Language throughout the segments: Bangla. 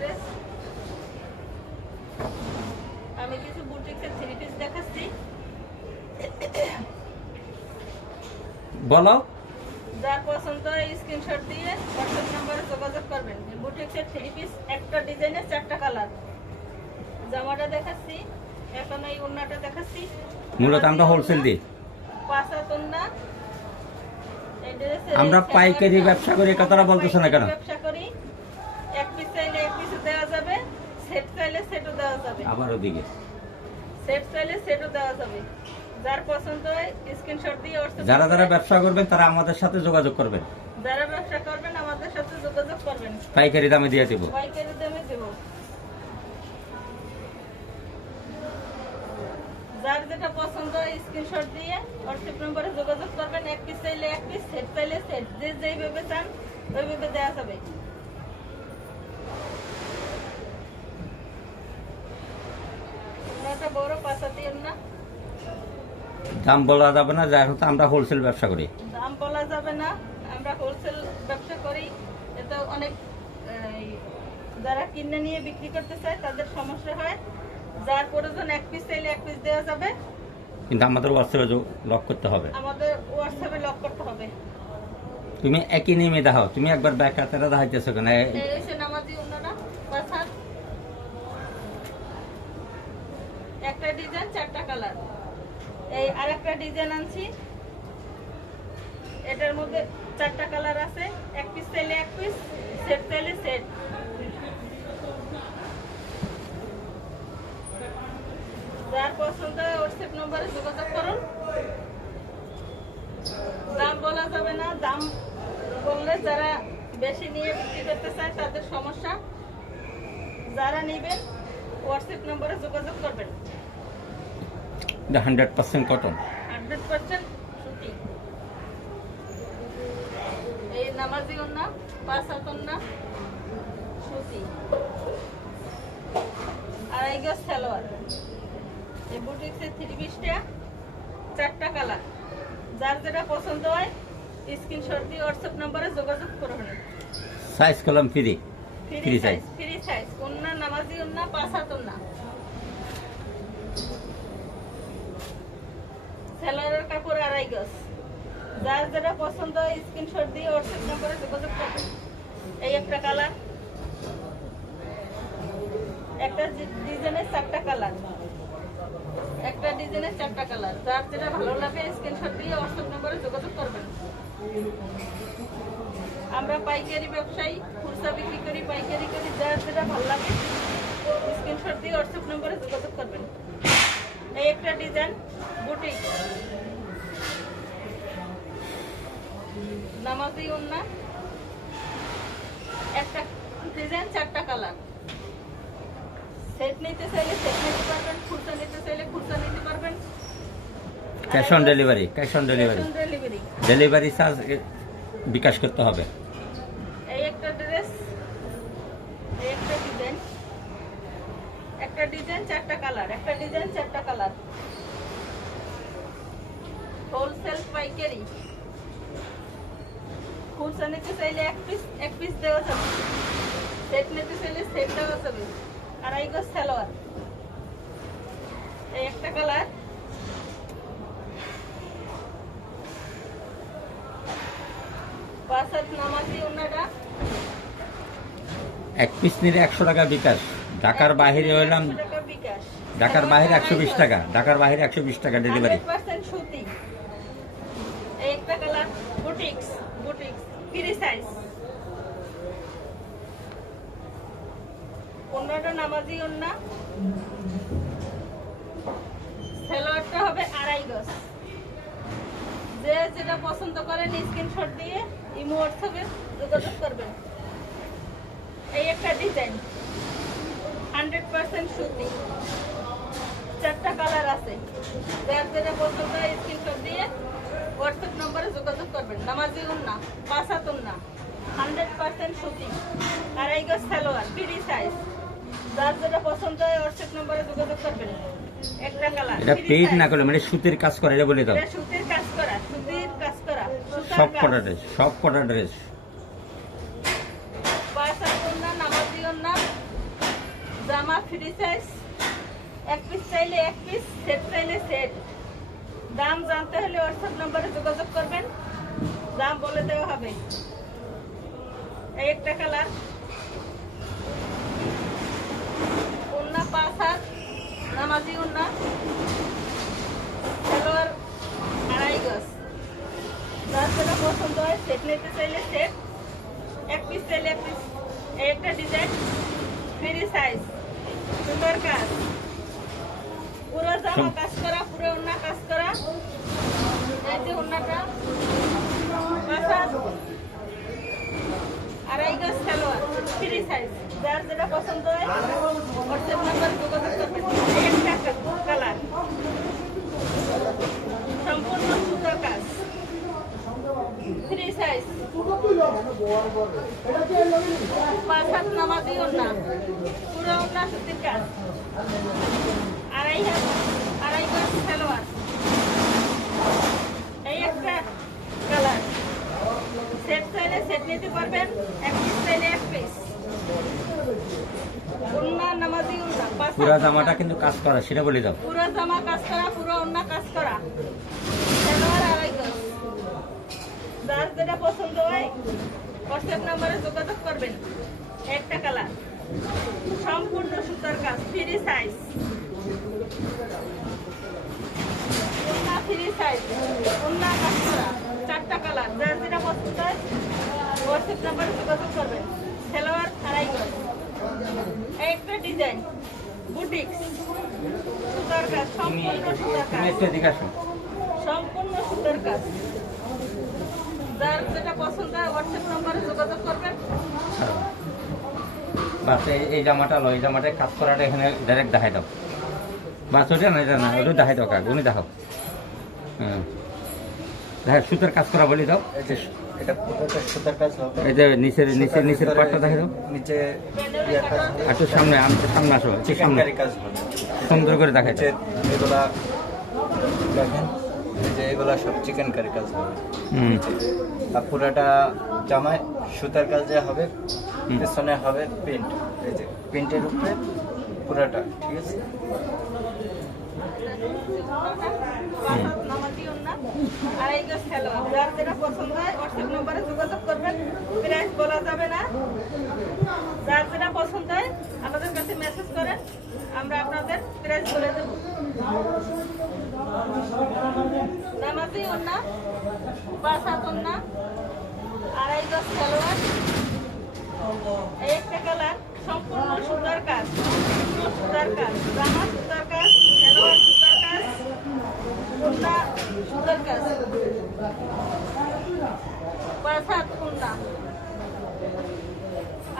ড্রেস। আমি কিছু বুটিক্সের থ্রি পিস দেখাচ্ছি। বলো। যার পছন্দ হয় স্ক্রিনশট দিয়ে হোয়াটসঅ্যাপ নম্বরে যোগাযোগ করবেন। বুটিক্সের থ্রি পিস, একটা ডিজাইনের 4টা কালার। জামাটা দেখাচ্ছি, এখন এই ওড়নাটা দেখাচ্ছি। মূলত আমরা হোলসেল দিই। পাঁচাতন্না। আমরা পাইকারি ব্যবসা করি, এই কথাটা বলতেছো না কেন? ব্যবসা করি, এক পিস চাইলে এক পিস দেওয়া যাবে, সেট চাইলে সেটও দেওয়া যাবে। আবার ওদিকে সেট চাইলে সেটও দেওয়া যাবে। যার পছন্দ হয় স্ক্রিনশট দিয়ে যারা যারা ব্যবসা করবেন তারা আমাদের সাথে যোগাযোগ করবেন। যারা ব্যবসা করবেন আমাদের সাথে যোগাযোগ করবেন, পাইকারি দামে দিয়ে দেব। পাইকারি দামে দেব। যার যেটা পছন্দ হয় স্ক্রিনশট দিয়ে হোয়াটসঅ্যাপ নম্বরে যোগাযোগ করবেন। এক পিস চাইলে এক পিস, সেট চাইলে সেট, যে যেইভাবে চান ওইভাবে দেওয়া যাবে। ওনাটা বড় পাঁচাতির না, দাম বলা যাবে না, যাই হোক আমরা হোলসেল ব্যবসা করি। দাম বলা যাবে না, আমরা হোলসেল ব্যবসা করি। এতে অনেক যারা কিনে নিয়ে বিক্রি করতে চায় তাদের সমস্যা হয়। যার প্রয়োজন এক পিস চাইলে এক পিস দেওয়া যাবে, কিন্তু আমাদের হোয়াটসঅ্যাপে লক করতে হবে। আমাদের হোয়াটসঅ্যাপে লক করতে হবে। তুমি একই নেমে দেখাও, তুমি একবার ব্যাক হাতেরা দেখাইতেছো কেন? এই হচ্ছে নামাজি ওড়নাটা, পাঁচাত। একটা ডিজাইন 4টা কালার। এই আরেকটা ডিজাইন আনছি, এটার মধ্যে 4টা কালার আছে। এক পিস চাইলে এক পিস, সেট চাইলে সেট। যার পছন্দ হয় হোয়াটসঅ্যাপ নম্বরে যোগাযোগ করুন। দাম বলা যাবে না, দাম বললে যারা বেশি নিয়ে বিক্রি করতে চায় তাদের সমস্যা। যারা নেবেন হোয়াটসঅ্যাপ নম্বরে যোগাযোগ করবেন। 100% কটন। 100% সুতি। এই নামাজি ওড়না, পাঁচাত ওড়না, সুতি, আড়াই গজ সালোয়ার। এই বুটিক্সের থ্রি পিসটা 4টা কালার। যার যেটা পছন্দ হয় স্ক্রিনশট দিয়ে হোয়াটসঅ্যাপ নম্বরে যোগাযোগ করবেন। সাইজ কলম free. Free size, free size. ওড়না নামাজি ওড়না, পাঁচাত ওড়না। সালোয়ারের কাপড় আড়াই গজ। যার যেটা পছন্দ হয় স্ক্রিনশট দিয়ে হোয়াটসঅ্যাপ নম্বরে যোগাযোগ করবেন। এই একটা কালার, একটা ডিজাইনের 4টা কালার, একটা ডিজাইনের 4টা কালার। যার যেটা ভালো লাগে স্ক্রিনশট দিয়ে হোয়াটসঅ্যাপ নম্বরে যোগাযোগ করবেন। আমরা পাইকারি ব্যবসায়ী, খুচরা বিক্রি করি, পাইকারি করি। যার যেটা ভালো লাগে স্ক্রিনশট দিয়ে হোয়াটসঅ্যাপ নম্বরে যোগাযোগ করবেন। এই একটা ডিজাইন বুটিক, নামাজি ওড়না, একটা ডিজাইন 4টা কালার। সেট নিতে চাইলে সেট নিতে পারবেন, খুচরা নিতে চাইলে খুচরা নিতে পারবেন। Cash on delivery, cash on delivery. Delivery. Delivery charge bKash করতে হবে। এই একটা ড্রেস, এই একটা ডিজাইন, একটা ডিজাইন 4টা কালার, একটা ডিজাইন 4টা কালার। হোলসেল পাইকারি। খুচরা নিতে চাইলে এক পিস দেওয়া যাবে, সেট নিতে চাইলে সেট দেওয়া যাবে। আড়াই গজ সালোয়ার। এই একটা কালার, পাঁচাত নামাজি ওড়নাটা। এক পিস নিলে 100 টাকা বিকাশ। ঢাকার বাহিরে হইলাম, 100 টাকা বিকাশ। ঢাকার বাইরে 120 টাকা, ঢাকার বাইরে 120 টাকা ডেলিভারি। 100% সুতি। এই একটা colour, boutiques, boutiques free size. ওড়নাটা নামাজি ওড়না, সালোয়ারটা হবে আড়াই গজ। যে যেটা পছন্দ করেন স্ক্রিনশট দিয়ে ইমো হোয়াটসঅ্যাপে যোগাযোগ করবেন। এই একটা ডিজাইন 100% সুতি, 4টা কালার আছে। যার যেটা পছন্দ হয় স্ক্রিনশট দিয়ে হোয়াটসঅ্যাপ নম্বরে যোগাযোগ করবেন। নামাজি ওড়না, পাঁচাত ওড়না, 100% সুতি, আড়াই গজ সালোয়ার, ফ্রি সাইজ। যার যেটা পছন্দ হয় হোয়াটসঅ্যাপ নম্বরে যোগাযোগ করবেন। একটা কালার। এটা পেইড না করলে মানে সুতির কাজ করে এটা বলে দাও। এটা সুতির কাজ করা, সুতির কাজ করা, সুতার সব কাজ। কটা ড্রেস, সব কটা ড্রেস। পাঁচাত ওড়না, নামাজি ওড়না, জামা ফ্রি সাইজ, এক পিস চাইলে এক পিস, সেট চাইলে সেট। দাম জানতে হলে হোয়াটসঅ্যাপ নম্বরে যোগাযোগ করবেন, দাম বলে দেওয়া হবে। এই একটা কালার, ওন্না 5 হাত, নামাজি ওন্না, সালোয়ার 2.5 গজ। যার যেটা পছন্দ হয় সেট নিতে চাইলে সেট, এক পিস চাইলে এক পিস। এই একটা ডিজাইন, ফ্রি সাইজ, সুন্দর কাজ, পুরো জামা কাজ করা, পুরো ওন্না কাজ করা। এই যে ওন্নাটা 5 হাত, 2.5 গজ সালোয়ার, ফ্রি সাইজ। যার যেটা পছন্দ হয় হোয়াটসঅ্যাপ নাম্বারে যোগাযোগ করবেন। এই একটা কালার, সম্পূর্ণ সুতার কাজ, ফ্রি সাইজ, 5 হাত নামাজি ওন্না, পুরো ওন্না সুতির কাজ, 2.5 হাত, 2.5 গজ সালোয়ার। এই একটা কালার, সেট চাইলে সেট নিতে পারবেন, এক পিস চাইলে এক পিস। ওন্না নামাজি ওন্না, 5 হাত। পুরা জামাটা কিন্তু কাজ করা, সেটা বলে দাও। পুরো জামা কাজ করা, পুরো ওন্না কাজ করা, সালোয়ার 2.5 গজ। যার যেটা পছন্দ হয় হোয়াটসঅ্যাপ নাম্বারে যোগাযোগ করবেন। একটা কালার, সম্পূর্ণ সুতার কাজ, ফ্রি সাইজ, ওন্না ফ্রি সাইজ, ওন্না কাজ করা, 4টা কালার। যার যেটা পছন্দ হয় হোয়াটসঅ্যাপ নাম্বারে যোগাযোগ করবেন। সালোয়ার 2.5 গজ। এই একটা ডিজাইন, বুটিক্স, সুতার কাজ, সম্পূর্ণ সুতার তুমি কাজ, একটু এদিকে আসো। সম্পূর্ণ সুতার কাজ। যার যেটা পছন্দ হয় হোয়াটসঅ্যাপ নম্বরে যোগাযোগ করবেন। বাস এই জামাটা লো, এই জামাটায় কাজ করাটা এখানে ডাইরেক্ট দেখাই দাও। বাস ওটা না, এটা না, ওটা দেখাই দাও, কাজ উনি দেখাও। হ্যাঁ, দেখা সুতার কাজ করা বলে দাও। এটা পুরোটা সুতার কাজ হবে। এই যে নিচের নিচের নিচের পাটটা দেখাই দাও। নিচে ইয়ে কাজ হবে, একটু সামনে, আমি তো সামনে আসো, একটু চিকেন সামনে কারি কাজ হবে। সুন্দর করে দেখাই নিচে দাও। এগুলা দেখেন, এই যে এগুলা সব চিকেন কারি কাজ হবে হুম। নিচে। আর পুরোটা জামায় সুতার কাজ যে হবে, পেছনে হবে প্রিন্ট। এই যে প্রিন্টের উপরে পুরোটা, ঠিক আছে। নামাজি ওন্না, 2.5 গজ সালোয়ার। যার যেটা পছন্দ হয় হোয়াটসঅ্যাপ নম্বরে যোগাযোগ করবেন। প্রাইস বলা যাবে না। যার যেটা পছন্দ হয় আমাদের কাছে মেসেজ করেন, আমরা আপনাদের প্রাইস বলে দেব। নামাজি ওন্না, 5 হাত ওন্না, 2.5 গজ সালোয়ার। এই একটা কালার, সম্পূর্ণ সুতার কাজ, সম্পূর্ণ সুতার কাজ, জামা সুতার কাজ, সালোয়ার সুতার কাজ, ওন্না সুতার কাজ, 5 হাত ওন্না,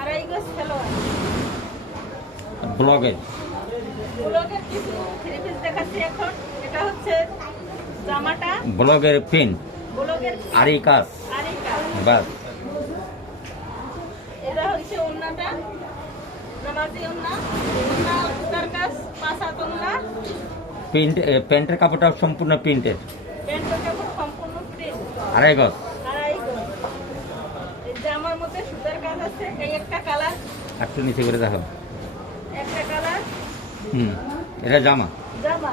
2.5 গজ সালোয়ার। ব্লগের ব্লগের কিছু থ্রি পিস দেখাচ্ছি এখন। এটা হচ্ছে জামাটা, ব্লগের পিন ব্লগের আর এই কাজ। আরি কাজ। বাস এটা হচ্ছে ওন্নাটা, নামাজি ওন্না, ওন্না সুতার কাজ, 5 হাত ওন্না, প্রিন্ট, প্যান্টের কাপড়টা সম্পূর্ণ প্রিন্টের, প্যান্টের কাপড় সম্পূর্ণ প্রিন্ট, 2.5 গজ। 2.5 গজ। এই জামার মধ্যে সুতার কাজ আছে। এই একটা কালার, একটু নিচে করে দেখো। একটা কালার হুম, এটা জামা। জামা।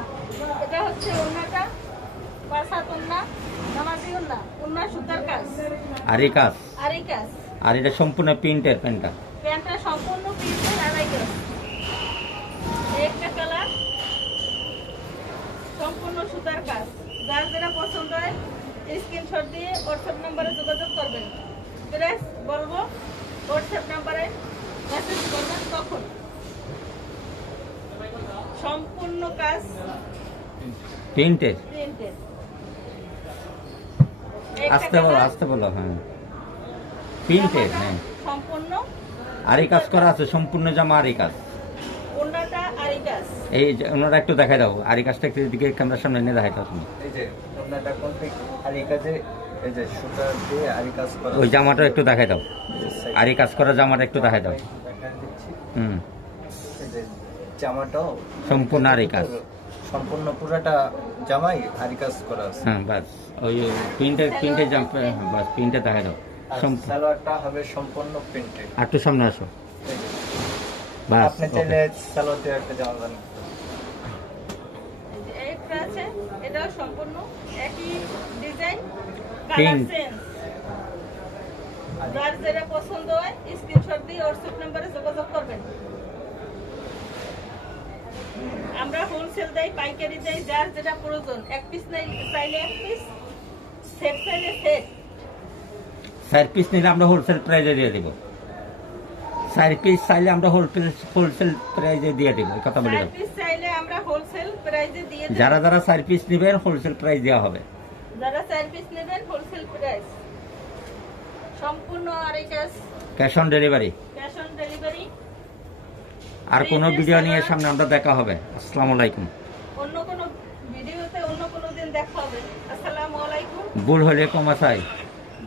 এটা হচ্ছে ওন্নাটা, 5 হাত ওন্না, নামাজি ওন্না, ওন্না সুতার কাজ, আর এই কাজ। আরি কাজ। আর এটা সম্পূর্ণ প্রিন্টের প্যান্টটা। প্যান্টটা সম্পূর্ণ প্রিন্টের, 2.5 গজ। এই একটা কালার, সম্পূর্ণ সুতার কাজ। যার যেটা পছন্দ হয় স্ক্রিনশট দিয়ে হোয়াটসঅ্যাপ নাম্বারে যোগাযোগ করবেন। প্রাইস বলবো, হোয়াটসঅ্যাপ নাম্বারে মেসেজ করবেন তখন। সম্পূর্ণ কাজ প্রিন্টের। প্রিন্টের। আসতে বলো, আসতে বলো। হ্যাঁ, প্রিন্টের। হ্যাঁ, সম্পূর্ণ আর এই কাজ করা আছে, সম্পূর্ণ জামা আর এই কাজ। ওন্নাটা আরি কাজ। এই যে ওনারা একটু দেখাই দাও, আর এই কাজটা একটু এদিকে ক্যামেরার সামনে নিয়ে দেখাই দাও তুমি। এই যে ওনাটা কমপ্লিট আরি কাজে, এই যে সুতা দিয়ে আরি কাজ করা। ওই জামাটা একটু দেখাই দাও, আর এই কাজ করা জামাটা একটু দেখাই দাও। দেখা দিচ্ছি। হুম, এই যে জামাটাও সম্পূর্ণ আরি কাজ। সম্পূর্ণ পুরাটা জামাই আরি কাজ করা আছে। হ্যাঁ, বাস ওই প্রিন্টের, প্রিন্টের জামা। বাস প্রিন্টে দেখাই দাও। আর সালোয়ারটা হবে সম্পূর্ণ প্রিন্টেড। আর একটু সামনে আসো। এই যে বাস, আপনি okay. চাইলে সালোয়ার দিয়ে একটা জামা বানান। এই যে একটা আছে, এটাও সম্পূর্ণ একই ডিজাইন, কালার Pink. চেঞ্জ। যার যেটা পছন্দ হয় স্ক্রিনশট দিয়ে হোয়াটসঅ্যাপ নম্বরে যোগাযোগ করবেন। আমরা হোলসেল দেই, পাইকারি দেই, যার যেটা প্রয়োজন। এক পিস চাইলে এক পিস, সেট চাইলে সেট। 4 পিস নিলে আমরা হোলসেল প্রাইজে দিয়ে দিব। 4 পিস চাইলে আমরা হোলসেল প্রাইজে দিয়ে দিব, এই কথা বলে 4 দাও। পিস চাইলে আমরা হোলসেল প্রাইসে দিয়ে দেব। যারা যারা 4 পিস নেবেন হোলসেল প্রাইস দেওয়া হবে। যারা 4 পিস নেবেন হোলসেল প্রাইস সম্পূর্ণ। আর এই cash on delivery. Cash on delivery. আর কোনো ভিডিও নিয়ে সামনে আমরা দেখা হবে। আসসালামু আলাইকুম। অন্য কোনো ভিডিওতে অন্য কোনো দিন দেখা হবে। আসসালামু আলাইকুম। ভুল হলে ক্ষমা চাই।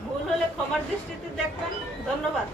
ভুল হলে ক্ষমার দৃষ্টিতে দেখবেন। ধন্যবাদ।